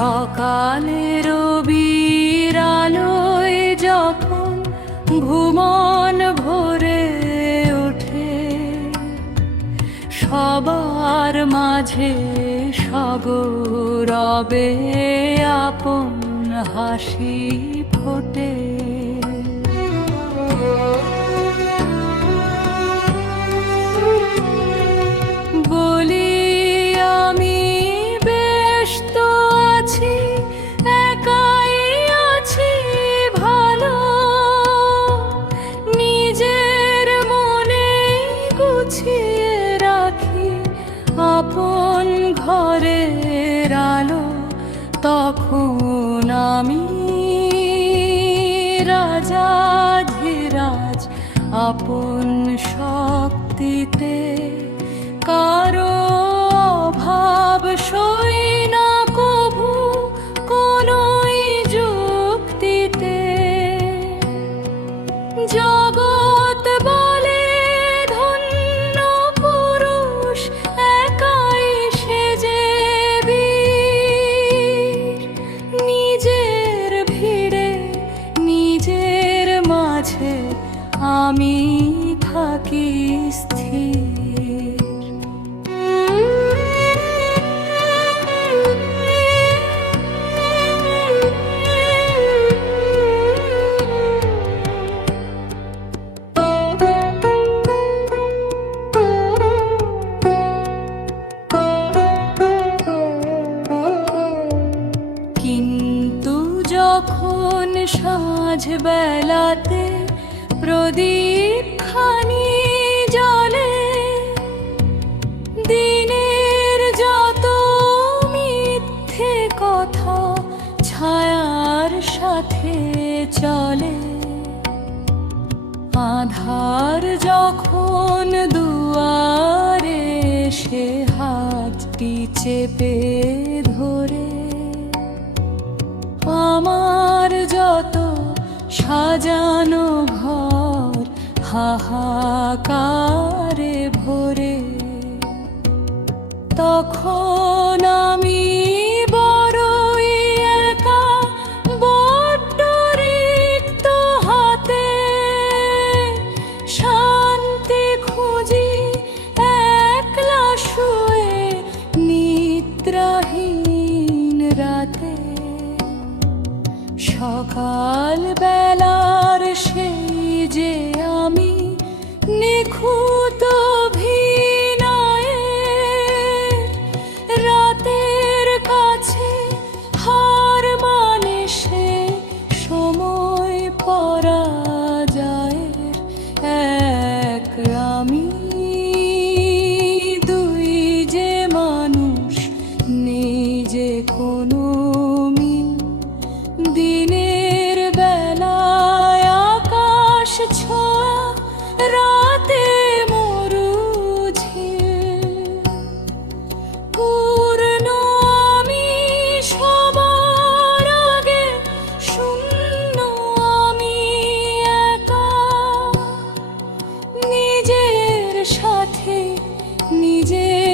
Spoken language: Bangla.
সকালের রবির আলোয় যখন ভুমন ভরে ওঠে, সবার মাঝে সগৌরবে আপন হাসি ফোটে। বলি আমি বেশ তো আছি, একাই আছি ভালো, নিজের মনে গুছিয়ে রাখি আপন ঘরের আলো। তখন আমি রাজাধিরাজ আপন শক্তিতে, কারো অভাব সই না কভু কোনোই যুক্তিতে। জগৎ বলে ধন্য পুরুষ একাই সেজে বীর, নিজের ভিড়ে নিজের মাঝে আমি থাকি স্থির। কিন্তু যখন সাঁঝ বেলাতে প্রদীপ খানি জ্বলে, দিনের যত মিথ্যে কথা ছায়ার সাথে চলে, আধার যখন দুয়ারে সে হাতটি চেপে ধরে, আমার যত সাজানো ঘর হাহাকারে ভরে, তখন আমি বড়ই একা, বড্ড রিক্ত হাতে, শান্তি খুঁজি একলা শুয়ে নিদ্রাহীন রাতে। সকাল বেলার সেই যে আমি নিখুঁত অভিনয়ে, রাতের কাছে হার মানে সে সময় পরাজয়ের এক আমি। দুই যে মানুষ নেই যে কোনো মিল, দিনের বেলায় আকাশ ছোঁয়া, রাতে মরুঝিল। পূর্ণ আমি সবার আগে, শূন্য আমি একা, নিজের সাথে নিজের